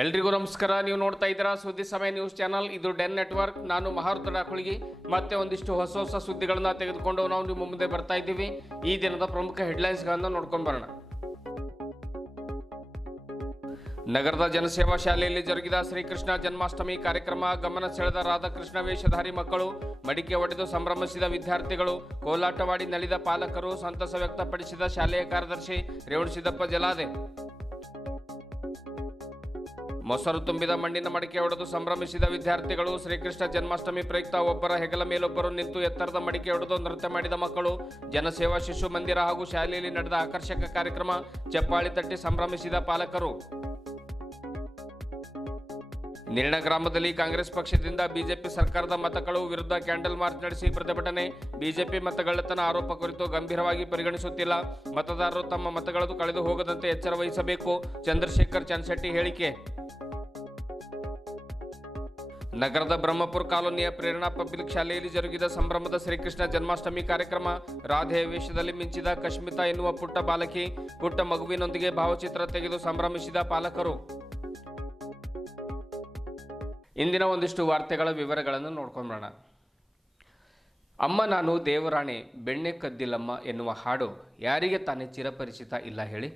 ಎಲ್ರಿಗೂ ನಮಸ್ಕಾರ. ನೀವು ನೋಡ್ತಾ ಇದ್ದೀರಾ ಸುದ್ದಿ ಸಮಯ ನ್ಯೂಸ್ ಚಾನಲ್. ಇದು ಡೆನ್ ನೆಟ್ವರ್ಕ್. ನಾನು ಮಹಾರುದ್ರ ಕುಳಗಿ. ಮತ್ತೆ ಒಂದಿಷ್ಟು ಹೊಸ ಸುದ್ದಿಗಳನ್ನ ತೆಗೆದುಕೊಂಡು ನಾವು ನಿಮ್ಮ ಮುಂದೆ ಬರ್ತಾ ಇದ್ದೀವಿ. ಈ ದಿನದ ಪ್ರಮುಖ ಹೆಡ್ಲೈನ್ಸ್ಗಳನ್ನು ನೋಡ್ಕೊಂಡು ಬರೋಣ. ನಗರದ ಜನಸೇವಾ ಶಾಲೆಯಲ್ಲಿ ಜರುಗಿದ ಶ್ರೀಕೃಷ್ಣ ಜನ್ಮಾಷ್ಟಮಿ ಕಾರ್ಯಕ್ರಮ ಗಮನ ಸೆಳೆದ ರಾಧಾಕೃಷ್ಣ ವೇಷಧಾರಿ ಮಕ್ಕಳು, ಮಡಿಕೆ ಒಡೆದು ಸಂಭ್ರಮಿಸಿದ ವಿದ್ಯಾರ್ಥಿಗಳು, ಕೋಲಾಟವಾಡಿ ನಲಿದ ಪಾಲಕರು, ಸಂತಸ ವ್ಯಕ್ತಪಡಿಸಿದ ಶಾಲೆಯ ಕಾರ್ಯದರ್ಶಿ ರೇವಣಸಿದ್ದಪ್ಪ ಜಲಾದೆ. ಮೊಸರು ತುಂಬಿದ ಮಣ್ಣಿನ ಮಡಿಕೆ ಒಡೆದು ಸಂಭ್ರಮಿಸಿದ ವಿದ್ಯಾರ್ಥಿಗಳು, ಶ್ರೀಕೃಷ್ಣ ಜನ್ಮಾಷ್ಟಮಿ ಪ್ರಯುಕ್ತ ಒಬ್ಬರ ಹೆಗಲ ಮೇಲೊಬ್ಬರು ನಿಂತು ಎತ್ತರದ ಮಡಿಕೆ ಒಡೆದು ನೃತ್ಯ ಮಾಡಿದ ಮಕ್ಕಳು, ಜನಸೇವಾ ಶಿಶು ಮಂದಿರ ಹಾಗೂ ಶಾಲೆಯಲ್ಲಿ ನಡೆದ ಆಕರ್ಷಕ ಕಾರ್ಯಕ್ರಮ, ಚಪ್ಪಾಳಿ ತಟ್ಟಿ ಸಂಭ್ರಮಿಸಿದ ಪಾಲಕರು. ನಿರ್ಣ ಗ್ರಾಮದಲ್ಲಿ ಕಾಂಗ್ರೆಸ್ ಪಕ್ಷದಿಂದ ಬಿಜೆಪಿ ಸರ್ಕಾರದ ಮತಗಳು ವಿರುದ್ಧ ಕ್ಯಾಂಡಲ್ ಮಾರ್ಚ್ ನಡೆಸಿ ಪ್ರತಿಭಟನೆ. ಬಿಜೆಪಿ ಮತಗಳ್ಳತನ ಆರೋಪ ಕುರಿತು ಗಂಭೀರವಾಗಿ ಪರಿಗಣಿಸುತ್ತಿಲ್ಲ. ಮತದಾರರು ತಮ್ಮ ಮತಗಳನ್ನು ಕಳೆದು ಹೋಗದಂತೆ ಎಚ್ಚರ ವಹಿಸಬೇಕು. ಚಂದ್ರಶೇಖರ್ ಚನ್ಶೆಟ್ಟಿ ಹೇಳಿಕೆ. ನಗರದ ಬ್ರಹ್ಮಪುರ ಕಾಲೋನಿಯ ಪ್ರೇರಣಾ ಪಬ್ಲಿಕ್ ಶಾಲೆಯಲ್ಲಿ ಜರುಗಿದ ಸಂಭ್ರಮದ ಶ್ರೀಕೃಷ್ಣ ಜನ್ಮಾಷ್ಟಮಿ ಕಾರ್ಯಕ್ರಮ. ರಾಧೆಯ ವೇಷದಲ್ಲಿ ಮಿಂಚಿದ ಕಶ್ಮಿತಾ ಎನ್ನುವ ಪುಟ್ಟ ಬಾಲಕಿ, ಪುಟ್ಟ ಮಗುವಿನೊಂದಿಗೆ ಭಾವಚಿತ್ರ ತೆಗೆದು ಸಂಭ್ರಮಿಸಿದ ಪಾಲಕರು. ಇಂದಿನ ಒಂದಿಷ್ಟು ವಾರ್ತೆಗಳ ವಿವರಗಳನ್ನು ನೋಡ್ಕೊಂಡ್ಬರೋಣ. ಅಮ್ಮ ನಾನು ದೇವರಾಣೆ ಬೆಣ್ಣೆ ಕದ್ದಿಲ್ಲಮ್ಮ ಎನ್ನುವ ಹಾಡು ಯಾರಿಗೆ ತಾನೇ ಚಿರಪರಿಚಿತ ಇಲ್ಲ ಹೇಳಿ.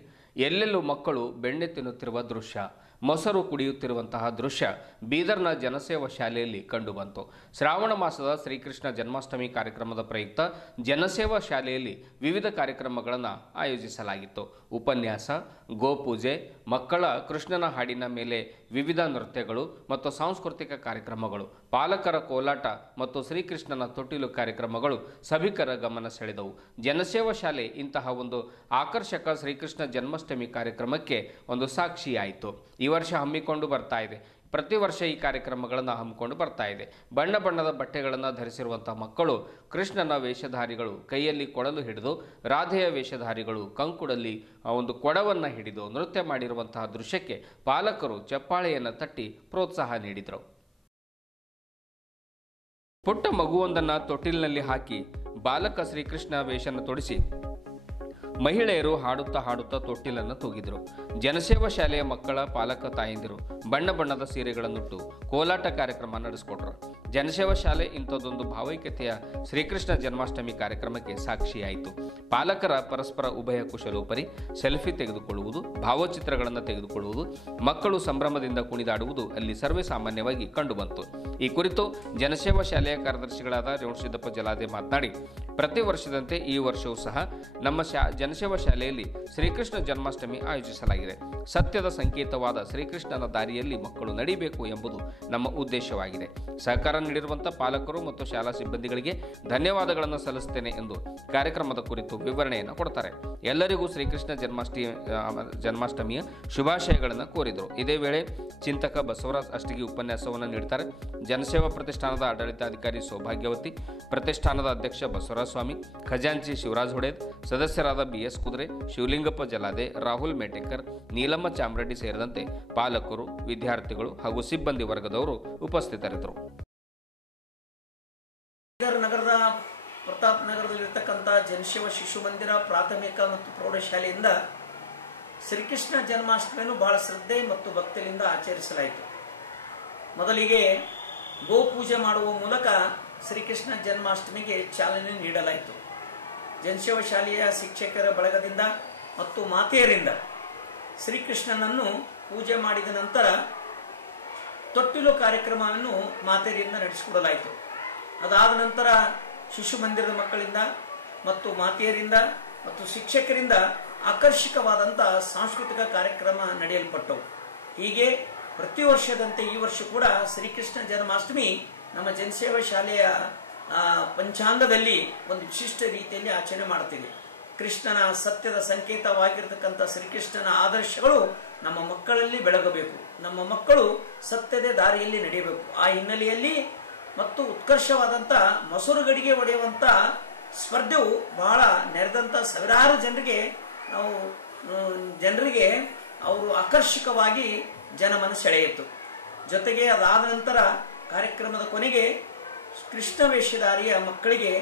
ಎಲ್ಲೆಲ್ಲೂ ಮಕ್ಕಳು ಬೆಣ್ಣೆ ತಿನ್ನುತ್ತಿರುವ ದೃಶ್ಯ, ಮೊಸರು ಕುಡಿಯುತ್ತಿರುವಂತಹ ದೃಶ್ಯ ಬೀದರ್ನ ಜನಸೇವಾ ಶಾಲೆಯಲ್ಲಿ ಕಂಡುಬಂತು. ಶ್ರಾವಣ ಮಾಸದ ಶ್ರೀಕೃಷ್ಣ ಜನ್ಮಾಷ್ಟಮಿ ಕಾರ್ಯಕ್ರಮದ ಪ್ರಯುಕ್ತ ಜನಸೇವಾ ಶಾಲೆಯಲ್ಲಿ ವಿವಿಧ ಕಾರ್ಯಕ್ರಮಗಳನ್ನು ಆಯೋಜಿಸಲಾಗಿತ್ತು. ಉಪನ್ಯಾಸ, ಗೋಪೂಜೆ, ಮಕ್ಕಳ ಕೃಷ್ಣನ ಹಾಡಿನ ಮೇಲೆ ವಿವಿಧ ನೃತ್ಯಗಳು ಮತ್ತು ಸಾಂಸ್ಕೃತಿಕ ಕಾರ್ಯಕ್ರಮಗಳು, ಪಾಲಕರ ಕೋಲಾಟ ಮತ್ತು ಶ್ರೀಕೃಷ್ಣನ ತೊಟ್ಟಿಲು ಕಾರ್ಯಕ್ರಮಗಳು ಸಭಿಕರ ಗಮನ ಸೆಳೆದವು. ಜನಸೇವಾ ಶಾಲೆ ಇಂತಹ ಒಂದು ಆಕರ್ಷಕ ಶ್ರೀಕೃಷ್ಣ ಜನ್ಮಾಷ್ಟಮಿ ಕಾರ್ಯಕ್ರಮಕ್ಕೆ ಒಂದು ಸಾಕ್ಷಿಯಾಯಿತು. ಈ ವರ್ಷ ಹಮ್ಮಿಕೊಂಡು ಬರ್ತಾ ಇದೆ. ಪ್ರತಿ ವರ್ಷ ಈ ಕಾರ್ಯಕ್ರಮಗಳನ್ನು ಹಮ್ಮಿಕೊಂಡು ಬರ್ತಾ ಇದೆ. ಬಣ್ಣ ಬಣ್ಣದ ಬಟ್ಟೆಗಳನ್ನು ಧರಿಸಿರುವಂಥ ಮಕ್ಕಳು, ಕೃಷ್ಣನ ವೇಷಧಾರಿಗಳು ಕೈಯಲ್ಲಿ ಕೊಡಲು ಹಿಡಿದು, ರಾಧೆಯ ವೇಷಧಾರಿಗಳು ಕಂಕುಡಲ್ಲಿ ಒಂದು ಕೊಡವನ್ನು ಹಿಡಿದು ನೃತ್ಯ ಮಾಡಿರುವಂತಹ ದೃಶ್ಯಕ್ಕೆ ಪಾಲಕರು ಚಪ್ಪಾಳೆಯನ್ನು ತಟ್ಟಿ ಪ್ರೋತ್ಸಾಹ ನೀಡಿದರು. ಪುಟ್ಟ ಮಗುವೊಂದನ್ನು ತೊಟ್ಟಿಲಿನಲ್ಲಿ ಹಾಕಿ ಬಾಲಕ ಶ್ರೀಕೃಷ್ಣ ವೇಷನ ತೊಡಿಸಿ ಮಹಿಳೆಯರು ಹಾಡುತ್ತಾ ತೊಟ್ಟಿಲನ್ನು ತೂಗಿದರು. ಜನಸೇವಾ ಶಾಲೆಯ ಮಕ್ಕಳ ಪಾಲಕ ತಾಯಂದಿರು ಬಣ್ಣ ಬಣ್ಣದ ಸೀರೆಗಳನ್ನುಟ್ಟು ಕೋಲಾಟ ಕಾರ್ಯಕ್ರಮ ನಡೆಸಿಕೊಟ್ರು. ಜನಸೇವಾ ಶಾಲೆ ಇಂಥದ್ದೊಂದು ಭಾವೈಕ್ಯತೆಯ ಶ್ರೀಕೃಷ್ಣ ಜನ್ಮಾಷ್ಟಮಿ ಕಾರ್ಯಕ್ರಮಕ್ಕೆ ಸಾಕ್ಷಿಯಾಯಿತು. ಪಾಲಕರ ಪರಸ್ಪರ ಉಭಯ ಕುಶಲೋಪರಿ ಸೆಲ್ಫಿ ತೆಗೆದುಕೊಳ್ಳುವುದು, ಭಾವಚಿತ್ರಗಳನ್ನು ತೆಗೆದುಕೊಳ್ಳುವುದು, ಮಕ್ಕಳು ಸಂಭ್ರಮದಿಂದ ಕುಣಿದಾಡುವುದು ಅಲ್ಲಿ ಸರ್ವೇ ಸಾಮಾನ್ಯವಾಗಿ ಕಂಡುಬಂತು. ಈ ಕುರಿತು ಜನಸೇವಾ ಶಾಲೆಯ ಕಾರ್ಯದರ್ಶಿಗಳಾದ ರೇವಣಸಿದ್ದಪ್ಪ ಜಲಾದೆ ಮಾತನಾಡಿ, ಪ್ರತಿ ವರ್ಷದಂತೆ ಈ ವರ್ಷವೂ ಸಹ ನಮ್ಮ ಜನಸೇವಾ ಶಾಲೆಯಲ್ಲಿ ಶ್ರೀಕೃಷ್ಣ ಜನ್ಮಾಷ್ಟಮಿ ಆಯೋಜಿಸಲಾಗಿದೆ. ಸತ್ಯದ ಸಂಕೇತವಾದ ಶ್ರೀಕೃಷ್ಣನ ದಾರಿಯಲ್ಲಿ ಮಕ್ಕಳು ನಡೀಬೇಕು ಎಂಬುದು ನಮ್ಮ ಉದ್ದೇಶವಾಗಿದೆ. ಸಹಕಾರ ನೀಡಿರುವಂಥ ಪಾಲಕರು ಮತ್ತು ಶಾಲಾ ಸಿಬ್ಬಂದಿಗಳಿಗೆ ಧನ್ಯವಾದಗಳನ್ನು ಸಲ್ಲಿಸುತ್ತೇನೆ ಎಂದು ಕಾರ್ಯಕ್ರಮದ ಕುರಿತು ವಿವರಣೆಯನ್ನು ಕೊಡ್ತಾರೆ. ಎಲ್ಲರಿಗೂ ಶ್ರೀಕೃಷ್ಣ ಜನ್ಮಾಷ್ಟಮಿಯ ಶುಭಾಶಯಗಳನ್ನು ಕೋರಿದರು. ಇದೇ ವೇಳೆ ಚಿಂತಕ ಬಸವರಾಜ್ ಅಷ್ಟಗಿ ಉಪನ್ಯಾಸವನ್ನು ನೀಡುತ್ತಾರೆ. ಜನಸೇವಾ ಪ್ರತಿಷ್ಠಾನದ ಆಡಳಿತಾಧಿಕಾರಿ ಸೌಭಾಗ್ಯವತಿ, ಪ್ರತಿಷ್ಠಾನದ ಅಧ್ಯಕ್ಷ ಬಸವರಾಜ ಸ್ವಾಮಿ, ಖಜಾಂಚಿ ಶಿವರಾಜ್ ಹೊಡೆದ್, ಸದಸ್ಯರಾದ BS ಕುದುರೆ, ಶಿವಲಿಂಗಪ್ಪ ಜಲಾದೆ, ರಾಹುಲ್ ಮೇಟೇಕರ್, ನೀಲಮ್ಮ ಚಾಮರೆಡ್ಡಿ ಸೇರಿದಂತೆ ಪಾಲಕರು, ವಿದ್ಯಾರ್ಥಿಗಳು ಹಾಗೂ ಸಿಬ್ಬಂದಿ ವರ್ಗದವರು ಉಪಸ್ಥಿತರಿದ್ದರು. ನಗರದ ಪ್ರತಾಪ್ ನಗರದಲ್ಲಿರ್ತಕ್ಕಂಥ ಜನಸೇವಾ ಶಿಶು ಮಂದಿರ ಪ್ರಾಥಮಿಕ ಮತ್ತು ಪ್ರೌಢಶಾಲೆಯಿಂದ ಶ್ರೀಕೃಷ್ಣ ಜನ್ಮಾಷ್ಟಮಿಯನ್ನು ಬಹಳ ಶ್ರದ್ಧೆ ಮತ್ತು ಭಕ್ತಿಯಿಂದ ಆಚರಿಸಲಾಯಿತು. ಮೊದಲಿಗೆ ಗೋಪೂಜೆ ಮಾಡುವ ಮೂಲಕ ಶ್ರೀಕೃಷ್ಣ ಜನ್ಮಾಷ್ಟಮಿಗೆ ಚಾಲನೆ ನೀಡಲಾಯಿತು. ಜನಸೇವಾ ಶಾಲೆಯ ಶಿಕ್ಷಕರ ಬಳಗದಿಂದ ಮತ್ತು ಮಾತೆಯರಿಂದ ಶ್ರೀಕೃಷ್ಣನನ್ನು ಪೂಜೆ ಮಾಡಿದ ನಂತರ ತೊಟ್ಟಿಲು ಕಾರ್ಯಕ್ರಮವನ್ನು ಮಾತೆಯರಿಂದ ನಡೆಸಿಕೊಡಲಾಯಿತು. ಅದಾದ ನಂತರ ಶಿಶು ಮಂದಿರದ ಮಕ್ಕಳಿಂದ ಮತ್ತು ಮಾತೆಯರಿಂದ ಮತ್ತು ಶಿಕ್ಷಕರಿಂದ ಆಕರ್ಷಕವಾದಂತಹ ಸಾಂಸ್ಕೃತಿಕ ಕಾರ್ಯಕ್ರಮ ನಡೆಯಲ್ಪಟ್ಟವು. ಹೀಗೆ ಪ್ರತಿ ವರ್ಷದಂತೆ ಈ ವರ್ಷ ಕೂಡ ಶ್ರೀಕೃಷ್ಣ ಜನ್ಮಾಷ್ಟಮಿ ನಮ್ಮ ಜನಸೇವಾ ಶಾಲೆಯ ಪಂಚಾಂಗದಲ್ಲಿ ಒಂದು ವಿಶಿಷ್ಟ ರೀತಿಯಲ್ಲಿ ಆಚರಣೆ ಮಾಡುತ್ತಿದೆ. ಕೃಷ್ಣನ ಸತ್ಯದ ಸಂಕೇತವಾಗಿರತಕ್ಕಂಥ ಶ್ರೀಕೃಷ್ಣನ ಆದರ್ಶಗಳು ನಮ್ಮ ಮಕ್ಕಳಲ್ಲಿ ಬೆಳಗಬೇಕು. ನಮ್ಮ ಮಕ್ಕಳು ಸತ್ಯದ ದಾರಿಯಲ್ಲಿ ನಡೆಯಬೇಕು. ಆ ಹಿನ್ನೆಲೆಯಲ್ಲಿ ಮತ್ತು ಉತ್ಕರ್ಷವಾದಂಥ ಮೊಸರು ಗಡಿಗೆ ಒಡೆಯುವಂಥ ಸ್ಪರ್ಧೆಯು ಬಹಳ ನೆರೆದಂಥ ಸಾವಿರಾರು ಜನರಿಗೆ ಅವರು ಆಕರ್ಷಕವಾಗಿ ಜನಮನ ಸೆಳೆಯಿತು. ಜೊತೆಗೆ ಅದಾದ ನಂತರ ಕಾರ್ಯಕ್ರಮದ ಕೊನೆಗೆ ಕೃಷ್ಣ ವೇಷಧಾರಿಯ ಮಕ್ಕಳಿಗೆ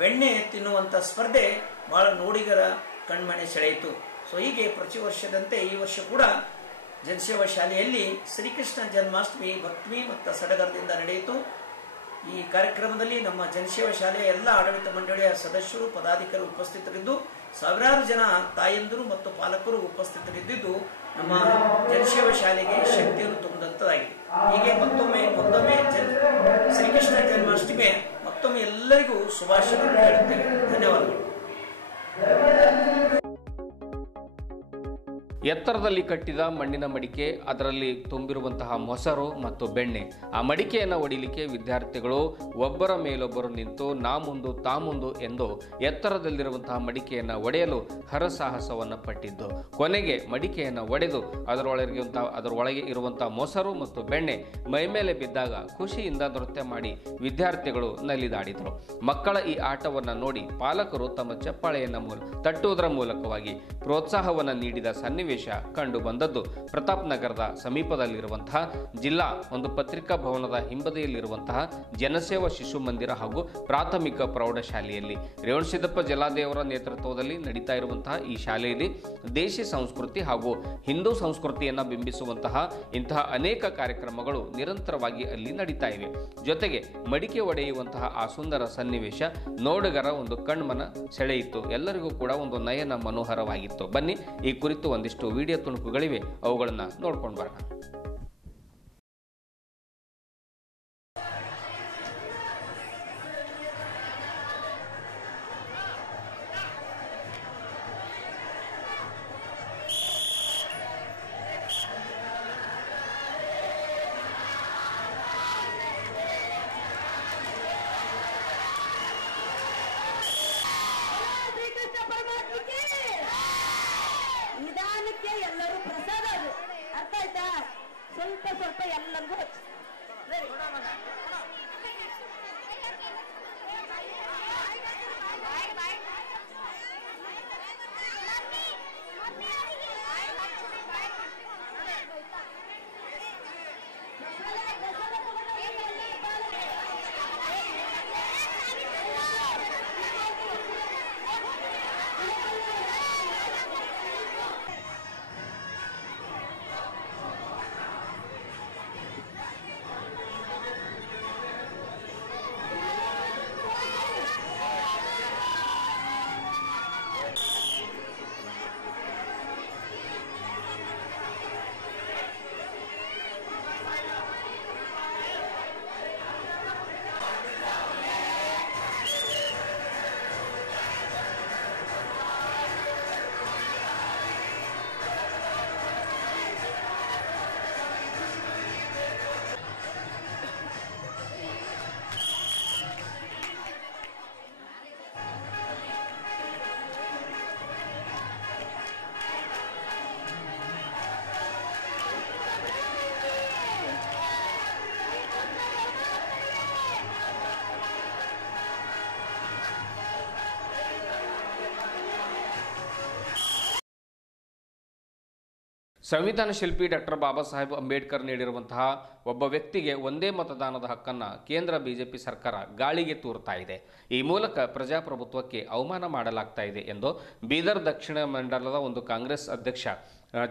ಬೆಣ್ಣೆ ತಿನ್ನುವಂಥ ಸ್ಪರ್ಧೆ ಬಹಳ ನೋಡಿಗರ ಕಣ್ಮನೆ ಸೆಳೆಯಿತು. ಸೊ ಹೀಗೆ ಪ್ರತಿ ವರ್ಷದಂತೆ ಈ ವರ್ಷ ಕೂಡ ಜನಸೇವಾ ಶಾಲೆಯಲ್ಲಿ ಶ್ರೀಕೃಷ್ಣ ಜನ್ಮಾಷ್ಟಮಿ ಭಕ್ತಿ ಮತ್ತು ಸಡಗರದಿಂದ ನಡೆಯಿತು. ಈ ಕಾರ್ಯಕ್ರಮದಲ್ಲಿ ನಮ್ಮ ಜನಸೇವಾ ಶಾಲೆಯ ಎಲ್ಲ ಆಡಳಿತ ಮಂಡಳಿಯ ಸದಸ್ಯರು ಪದಾಧಿಕಾರಿಗಳು ಉಪಸ್ಥಿತರಿದ್ದು ಸಾವಿರಾರು ಜನ ತಾಯಂದಿರು ಮತ್ತು ಪಾಲಕರು ಉಪಸ್ಥಿತರಿದ್ದು ನಮ್ಮ ಜನಸೇವಾ ಶಾಲೆಗೆ ಶಕ್ತಿಯನ್ನು ತುಂಬಿದಂತಾಗಿದೆ. ಹೀಗೆ ಮತ್ತೊಮ್ಮೆ ಶ್ರೀಕೃಷ್ಣ ಜನ್ಮಾಷ್ಟಮಿ ಮತ್ತೊಮ್ಮೆ ಎಲ್ಲರಿಗೂ ಶುಭಾಶಯಗಳನ್ನು ಹೇಳುತ್ತೇವೆ. ಧನ್ಯವಾದಗಳು. ಎತ್ತರದಲ್ಲಿ ಕಟ್ಟಿದ ಮಣ್ಣಿನ ಮಡಿಕೆ, ಅದರಲ್ಲಿ ತುಂಬಿರುವಂತಹ ಮೊಸರು ಮತ್ತು ಬೆಣ್ಣೆ. ಆ ಮಡಿಕೆಯನ್ನು ಒಡಿಲಿಕ್ಕೆ ವಿದ್ಯಾರ್ಥಿಗಳು ಒಬ್ಬರ ಮೇಲೊಬ್ಬರು ನಿಂತು ನಾ ಮುಂದು ತಾ ಮುಂದು ಎಂದು ಎತ್ತರದಲ್ಲಿರುವಂತಹ ಮಡಿಕೆಯನ್ನು ಒಡೆಯಲು ಹರಸಾಹಸವನ್ನು ಪಟ್ಟಿದ್ದು, ಕೊನೆಗೆ ಮಡಿಕೆಯನ್ನು ಒಡೆದು ಅದರೊಳಗೆ ಇರುವಂತಹ ಮೊಸರು ಮತ್ತು ಬೆಣ್ಣೆ ಮೈಮೇಲೆ ಬಿದ್ದಾಗ ಖುಷಿಯಿಂದ ನೃತ್ಯ ಮಾಡಿ ವಿದ್ಯಾರ್ಥಿಗಳು ನಲಿದಾಡಿದರು. ಮಕ್ಕಳ ಈ ಆಟವನ್ನು ನೋಡಿ ಪಾಲಕರು ತಮ್ಮ ಚಪ್ಪಾಳೆಯನ್ನು ತಟ್ಟುವುದರ ಮೂಲಕವಾಗಿ ಪ್ರೋತ್ಸಾಹವನ್ನು ನೀಡಿದ ಸನ್ನಿವೇಶ ಕಂಡು ಬಂದದ್ದು ಪ್ರತಾಪ್ ನಗರದ ಸಮೀಪದಲ್ಲಿರುವಂತಹ ಜಿಲ್ಲಾ ಒಂದು ಪತ್ರಿಕಾ ಭವನದ ಹಿಂಬದಿಯಲ್ಲಿರುವಂತಹ ಜನಸೇವಾ ಶಿಶು ಮಂದಿರ ಹಾಗೂ ಪ್ರಾಥಮಿಕ ಪ್ರೌಢಶಾಲೆಯಲ್ಲಿ. ರೇವಣಸಿದ್ದಪ್ಪ ಜಲಾದೇವರ ನೇತೃತ್ವದಲ್ಲಿ ನಡೀತಾ ಇರುವಂತಹ ಈ ಶಾಲೆಯಲ್ಲಿ ದೇಶಿ ಸಂಸ್ಕೃತಿ ಹಾಗೂ ಹಿಂದೂ ಸಂಸ್ಕೃತಿಯನ್ನು ಬಿಂಬಿಸುವಂತಹ ಇಂತಹ ಅನೇಕ ಕಾರ್ಯಕ್ರಮಗಳು ನಿರಂತರವಾಗಿ ಅಲ್ಲಿ ನಡೀತಾ ಇವೆ. ಜೊತೆಗೆ ಮಡಿಕೆ ಒಡೆಯುವಂತಹ ಆ ಸುಂದರ ಸನ್ನಿವೇಶ ನೋಡುಗರ ಒಂದು ಕಣ್ಮನ ಸೆಳೆಯಿತು. ಎಲ್ಲರಿಗೂ ಕೂಡ ಒಂದು ನಯನ ಮನೋಹರವಾಗಿತ್ತು. ಬನ್ನಿ, ಈ ಕುರಿತು ಒಂದಿಷ್ಟು ವಿಡಿಯೋ ತುಣುಕುಗಳಿವೆ, ಅವುಗಳನ್ನು ನೋಡ್ಕೊಂಡು ಬರೋಣ. ಎಲ್ಲರೂ ಪ್ರಸಾದ ಅದು ಅರ್ಥ ಆಯ್ತಾ? ಸ್ವಲ್ಪ ಸ್ವಲ್ಪ ಎಲ್ಲರಿಗೂ ಸಂವಿಧಾನ ಶಿಲ್ಪಿ ಡಾಕ್ಟರ್ ಬಾಬಾ ಸಾಹೇಬ್ ಅಂಬೇಡ್ಕರ್ ನೀಡಿರುವಂತಹ ಒಬ್ಬ ವ್ಯಕ್ತಿಗೆ ಒಂದೇ ಮತದಾನದ ಹಕ್ಕನ್ನು ಕೇಂದ್ರ ಬಿಜೆಪಿ ಸರ್ಕಾರ ಗಾಳಿಗೆ ತೂರ್ತಾ ಇದೆ. ಈ ಮೂಲಕ ಪ್ರಜಾಪ್ರಭುತ್ವಕ್ಕೆ ಅವಮಾನ ಮಾಡಲಾಗ್ತಾ ಇದೆ ಎಂದು ಬೀದರ್ ದಕ್ಷಿಣ ಮಂಡಲದ ಒಂದು ಕಾಂಗ್ರೆಸ್ ಅಧ್ಯಕ್ಷ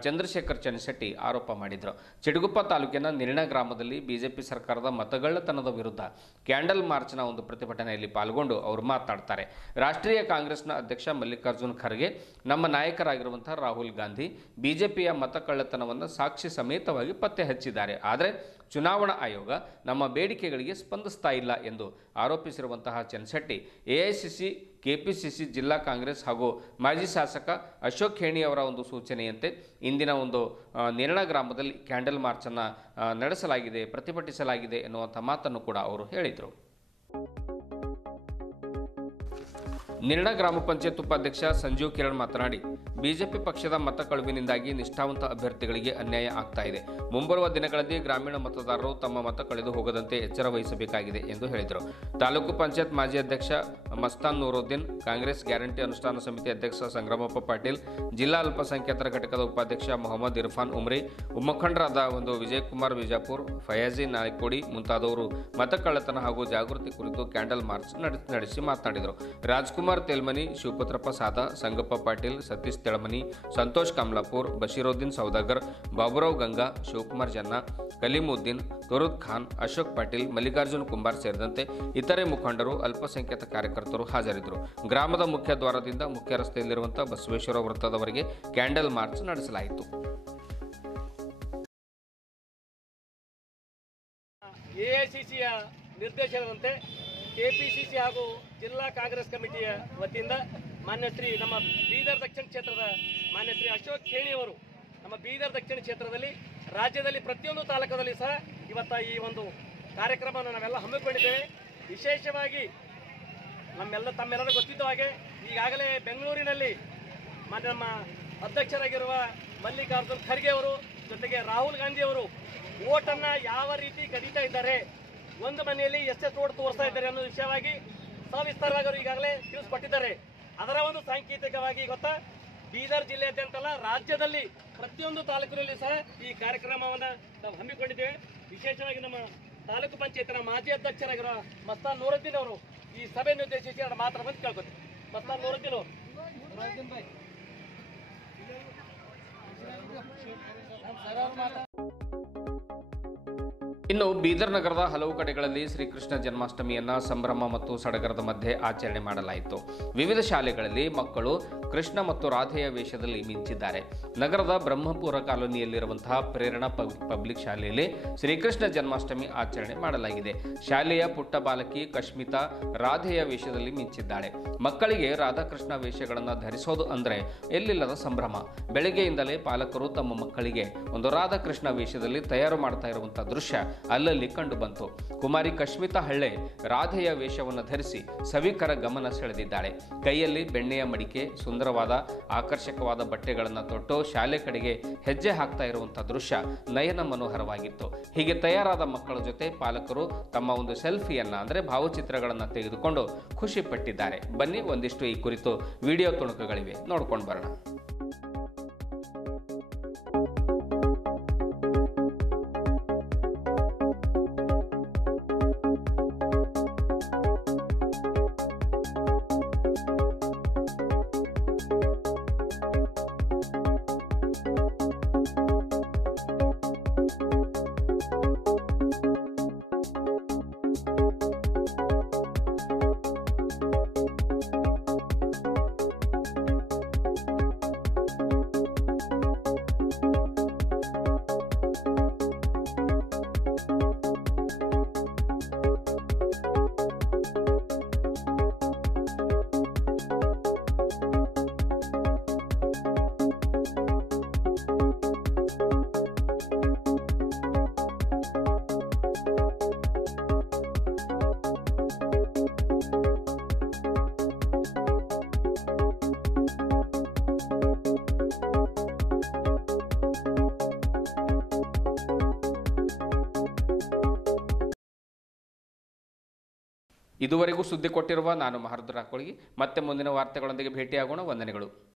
ಚಂದ್ರಶೇಖರ್ ಚನ್ಶೆಟ್ಟಿ ಆರೋಪ ಮಾಡಿದರು. ಚಿಟಗುಪ್ಪ ತಾಲೂಕಿನ ನಿರ್ಣ ಗ್ರಾಮದಲ್ಲಿ ಬಿಜೆಪಿ ಸರ್ಕಾರದ ಮತಗಳ್ಳತನದ ವಿರುದ್ಧ ಕ್ಯಾಂಡಲ್ ಮಾರ್ಚ್ನ ಒಂದು ಪ್ರತಿಭಟನೆಯಲ್ಲಿ ಪಾಲ್ಗೊಂಡು ಅವರು ಮಾತನಾಡ್ತಾರೆ. ರಾಷ್ಟ್ರೀಯ ಕಾಂಗ್ರೆಸ್ನ ಅಧ್ಯಕ್ಷ ಮಲ್ಲಿಕಾರ್ಜುನ್ ಖರ್ಗೆ, ನಮ್ಮ ನಾಯಕರಾಗಿರುವಂತಹ ರಾಹುಲ್ ಗಾಂಧಿ ಬಿಜೆಪಿಯ ಮತಕಳ್ಳತನವನ್ನು ಸಾಕ್ಷಿ ಸಮೇತವಾಗಿ ಪತ್ತೆ ಹಚ್ಚಿದ್ದಾರೆ. ಆದರೆ ಚುನಾವಣಾ ಆಯೋಗ ನಮ್ಮ ಬೇಡಿಕೆಗಳಿಗೆ ಸ್ಪಂದಿಸ್ತಾ ಇಲ್ಲ ಎಂದು ಆರೋಪಿಸಿರುವಂತಹ ಚನ್ಶೆಟ್ಟಿ ಎಐಸಿಸಿ, ಕೆಪಿಸಿಸಿ, ಜಿಲ್ಲಾ ಕಾಂಗ್ರೆಸ್ ಹಾಗೂ ಮಾಜಿ ಶಾಸಕ ಅಶೋಕ್ ಖೇಣಿ ಅವರ ಒಂದು ಸೂಚನೆಯಂತೆ ಇಂದಿನ ಒಂದು ನಿರ್ಣ ಗ್ರಾಮದಲ್ಲಿ ಕ್ಯಾಂಡಲ್ ಮಾರ್ಚನ್ನು ನಡೆಸಲಾಗಿದೆ, ಪ್ರತಿಭಟಿಸಲಾಗಿದೆ ಎನ್ನುವಂಥ ಮಾತನ್ನು ಕೂಡ ಅವರು ಹೇಳಿದರು. ನಿರ್ಣ ಗ್ರಾಮ ಪಂಚಾಯತ್ ಉಪಾಧ್ಯಕ್ಷ ಸಂಜೀವ್ ಕಿರಣ್ ಮಾತನಾಡಿ, ಬಿಜೆಪಿ ಪಕ್ಷದ ಮತ ಕಳುವಿನಿಂದಾಗಿ ನಿಷ್ಠಾವಂತ ಅಭ್ಯರ್ಥಿಗಳಿಗೆ ಅನ್ಯಾಯ ಆಗ್ತಾ ಇದೆ. ಮುಂಬರುವ ದಿನಗಳಲ್ಲಿ ಗ್ರಾಮೀಣ ಮತದಾರರು ತಮ್ಮ ಮತ ಕಳೆದು ಹೋಗದಂತೆ ಎಚ್ಚರ ವಹಿಸಬೇಕಾಗಿದೆ ಎಂದು ಹೇಳಿದರು. ತಾಲೂಕು ಪಂಚಾಯತ್ ಮಾಜಿ ಅಧ್ಯಕ್ಷ ಮಸ್ತಾನ್ ನೂರುದ್ದೀನ್, ಕಾಂಗ್ರೆಸ್ ಗ್ಯಾರಂಟಿ ಅನುಷ್ಠಾನ ಸಮಿತಿ ಅಧ್ಯಕ್ಷ ಸಂಗ್ರಾಮಪ್ಪ ಪಾಟೀಲ್, ಜಿಲ್ಲಾ ಅಲ್ಪಸಂಖ್ಯಾತರ ಘಟಕದ ಉಪಾಧ್ಯಕ್ಷ ಮೊಹಮ್ಮದ್ ಇರ್ಫಾನ್ ಉಮ್ರಿ, ಮುಖಂಡರಾದ ಒಂದು ವಿಜಯಕುಮಾರ್ ವಿಜಾಪುರ್, ಫಯಾಜಿ ನಾಯ್ಕೋಡಿ ಮುಂತಾದವರು ಮತಕಳ್ಳತನ ಹಾಗೂ ಜಾಗೃತಿ ಕುರಿತು ಕ್ಯಾಂಡಲ್ ಮಾರ್ಚ್ ನಡೆಸಿ ಮಾತನಾಡಿದರು. ರಾಜ್ಕುಮಾರ್ ತೆಲ್ಮನಿ, ಶಿವಪುತ್ರಪ್ಪ ಸಾದಾ, ಸಂಗಪ್ಪ ಪಾಟೀಲ್, ಸತೀಶ್ ತೆಳಮನಿ, ಸಂತೋಷ್ ಕಮಲಾಪುರ್, ಬಶೀರುದ್ದೀನ್ ಸೌದಾಗರ್, ಬಾಬುರಾವ್ ಗಂಗಾ, ಶಿವಕುಮಾರ್ ಜನ್ನ, ಕಲೀಮುದ್ದೀನ್, ತುರುದ್ ಖಾನ್, ಅಶೋಕ್ ಪಾಟೀಲ್, ಮಲ್ಲಿಕಾರ್ಜುನ್ ಕುಂಬಾರ್ ಸೇರಿದಂತೆ ಇತರೆ ಮುಖಂಡರು, ಅಲ್ಪಸಂಖ್ಯಾತ ಕಾರ್ಯಕರ್ತರು ಹಾಜರಿದ್ದರು. ಗ್ರಾಮದ ಮುಖ್ಯ ದ್ವಾರದಿಂದ ಮುಖ್ಯ ರಸ್ತೆಯಲ್ಲಿರುವಂತಹ ಬಸವೇಶ್ವರ ವೃತ್ತದವರೆಗೆ ಕ್ಯಾಂಡಲ್ ಮಾರ್ಚ್ ನಡೆಸಲಾಯಿತು. ಎಐಸಿಸಿಯ ನಿರ್ದೇಶನದಂತೆ ಕೆಪಿಸಿಸಿ ಹಾಗೂ ಜಿಲ್ಲಾ ಕಾಂಗ್ರೆಸ್ ಕಮಿಟಿಯ ವತಿಯಿಂದ ಮಾನ್ಯ ಶ್ರೀ ನಮ್ಮ ಬೀದರ್ ದಕ್ಷಿಣ ಕ್ಷೇತ್ರದ ಮಾನ್ಯ ಶ್ರೀ ಅಶೋಕ್ ಖೇಣಿಯವರು ನಮ್ಮ ಬೀದರ್ ದಕ್ಷಿಣ ಕ್ಷೇತ್ರದಲ್ಲಿ ರಾಜ್ಯದಲ್ಲಿ ಪ್ರತಿಯೊಂದು ತಾಲೂಕದಲ್ಲಿ ಸಹ ಇವತ್ತ ಈ ಒಂದು ಕಾರ್ಯಕ್ರಮವನ್ನು ನಾವೆಲ್ಲ ಹಮ್ಮಿಕೊಂಡಿದ್ದೇವೆ. ವಿಶೇಷವಾಗಿ ತಮ್ಮೆಲ್ಲರೂ ಗೊತ್ತಿದ್ದ ಹಾಗೆ ಈಗಾಗಲೇ ಬೆಂಗಳೂರಿನಲ್ಲಿ ಮಾನ್ಯ ನಮ್ಮ ಅಧ್ಯಕ್ಷರಾಗಿರುವ ಮಲ್ಲಿಕಾರ್ಜುನ್ ಖರ್ಗೆ ಅವರು ಜೊತೆಗೆ ರಾಹುಲ್ ಗಾಂಧಿ ಅವರು ಓಟನ್ನು ಯಾವ ರೀತಿ ಕದೀತಾ ಇದ್ದಾರೆ, ಒಂದು ಮನೆಯಲ್ಲಿ ಎಷ್ಟೆಷ್ಟು ಓಟ್ ತೋರಿಸ್ತಾ ಇದ್ದಾರೆ ಅನ್ನೋ ವಿಷಯವಾಗಿ ಸವಿಸ್ತಾರವಾಗಿ ಅವರು ಈಗಾಗಲೇ ತಿಳಿಸ್ಕೊಟ್ಟಿದ್ದಾರೆ. ಅದರ ಒಂದು ಸಾಂಕೇತಿಕವಾಗಿ ಗೊತ್ತಾ ಬೀದರ್ ಜಿಲ್ಲೆಯಾದ್ಯಂತಲ್ಲ ರಾಜ್ಯದಲ್ಲಿ ಪ್ರತಿಯೊಂದು ತಾಲೂಕಿನಲ್ಲಿ ಸಹ ಈ ಕಾರ್ಯಕ್ರಮವನ್ನು ನಾವು ಹಮ್ಮಿಕೊಂಡಿದ್ದೇವೆ. ವಿಶೇಷವಾಗಿ ನಮ್ಮ ತಾಲೂಕು ಪಂಚಾಯತ್ನ ಮಾಜಿ ಅಧ್ಯಕ್ಷರಾಗಿರುವ ಮಸ್ತಾನ್ ನೂರುದ್ದೀನ್ ಅವರು ಈ ಸಭೆಯನ್ನು ಉದ್ದೇಶಿಸಿ ಎರಡು ಮಾತ್ರ ಬಂದು ಕೇಳ್ಕೊತೀವಿ. ಮಸ್ತಾನ್ ನೂರುದ್ದೀನ್ ಅವರು. ಇನ್ನು ಬೀದರ್ ನಗರದ ಹಲವು ಕಡೆಗಳಲ್ಲಿ ಶ್ರೀಕೃಷ್ಣ ಜನ್ಮಾಷ್ಟಮಿಯನ್ನು ಸಂಭ್ರಮ ಮತ್ತು ಸಡಗರದ ಮಧ್ಯೆ ಆಚರಣೆ ಮಾಡಲಾಯಿತು. ವಿವಿಧ ಶಾಲೆಗಳಲ್ಲಿ ಮಕ್ಕಳು ಕೃಷ್ಣ ಮತ್ತು ರಾಧೆಯ ವೇಷದಲ್ಲಿ ಮಿಂಚಿದ್ದಾರೆ. ನಗರದ ಬ್ರಹ್ಮಪುರ ಕಾಲೋನಿಯಲ್ಲಿರುವಂತಹ ಪ್ರೇರಣಾ ಪಬ್ಲಿಕ್ ಶಾಲೆಯಲ್ಲಿ ಶ್ರೀಕೃಷ್ಣ ಜನ್ಮಾಷ್ಟಮಿ ಆಚರಣೆ ಮಾಡಲಾಗಿದೆ. ಶಾಲೆಯ ಪುಟ್ಟ ಬಾಲಕಿ ಕಶ್ಮಿತಾ ರಾಧೆಯ ವೇಷದಲ್ಲಿ ಮಿಂಚಿದ್ದಾಳೆ. ಮಕ್ಕಳಿಗೆ ರಾಧಾಕೃಷ್ಣ ವೇಷಗಳನ್ನು ಧರಿಸೋದು ಅಂದರೆ ಎಲ್ಲಿಲ್ಲದ ಸಂಭ್ರಮ. ಬೆಳಗ್ಗೆಯಿಂದಲೇ ಪಾಲಕರು ತಮ್ಮ ಮಕ್ಕಳಿಗೆ ಒಂದು ರಾಧಾಕೃಷ್ಣ ವೇಷದಲ್ಲಿ ತಯಾರು ಮಾಡ್ತಾ ಇರುವಂತಹ ದೃಶ್ಯ ಅಲ್ಲಲ್ಲಿ ಕಂಡು ಬಂತು. ಕುಮಾರಿ ಕಶ್ಮಿತಾ ಹಳ್ಳೆ ರಾಧೆಯ ವೇಷವನ್ನು ಧರಿಸಿ ಸಭಿಕರ ಗಮನ ಸೆಳೆದಿದ್ದಾಳೆ. ಕೈಯಲ್ಲಿ ಬೆಣ್ಣೆಯ ಮಡಿಕೆ, ಸುಂದರವಾದ ಆಕರ್ಷಕವಾದ ಬಟ್ಟೆಗಳನ್ನು ತೊಟ್ಟು ಶಾಲೆ ಕಡೆಗೆ ಹೆಜ್ಜೆ ಹಾಕ್ತಾ ಇರುವಂತಹ ದೃಶ್ಯ ನಯನ ಮನೋಹರವಾಗಿತ್ತು. ಹೀಗೆ ತಯಾರಾದ ಮಕ್ಕಳ ಜೊತೆ ಪಾಲಕರು ತಮ್ಮ ಒಂದು ಸೆಲ್ಫಿಯನ್ನ ಅಂದರೆ ಭಾವಚಿತ್ರಗಳನ್ನು ತೆಗೆದುಕೊಂಡು ಖುಷಿ ಪಟ್ಟಿದ್ದಾರೆ. ಬನ್ನಿ ಒಂದಿಷ್ಟು ಈ ಕುರಿತು ವಿಡಿಯೋ ತುಣುಕುಗಳಿವೆ, ನೋಡ್ಕೊಂಡು ಬರೋಣ. ಇದುವರೆಗೂ ಸುದ್ದಿ ಕೊಟ್ಟಿರುವ ನಾನು ಮಹರ್ದ್ರ ಕೊಳಗಿ. ಮತ್ತೆ ಮುಂದಿನ ವಾರ್ತೆಗಳೊಂದಿಗೆ ಭೇಟಿಯಾಗೋಣ. ವಂದನೆಗಳು.